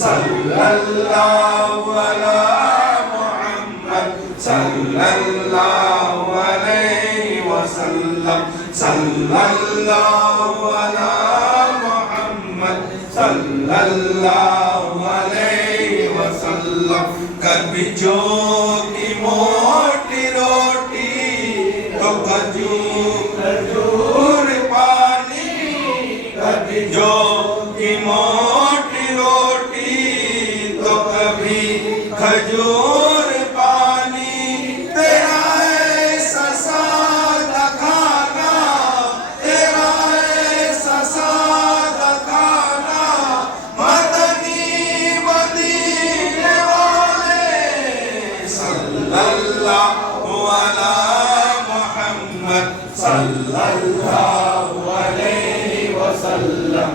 सल्लल्लाहु अला मुहम्मद सल्लल्लाहु अलैहि वसल्लम सल्लल्लाहु अला मुहम्मद सल्लल्लाहु अलैहि वसल्लम कभी जो की मोटी रोटी तो खजूर पानी कभी जो की मोटी रोटी तो कभी खजूर पानी तेरा ऐसा सादा खाना तेरा ऐसा सादा खाना मदनी मदीने वाले सल्लल्लाहु अला मुहम्मद सल्लल्लाहु अलैहि वसल्लम।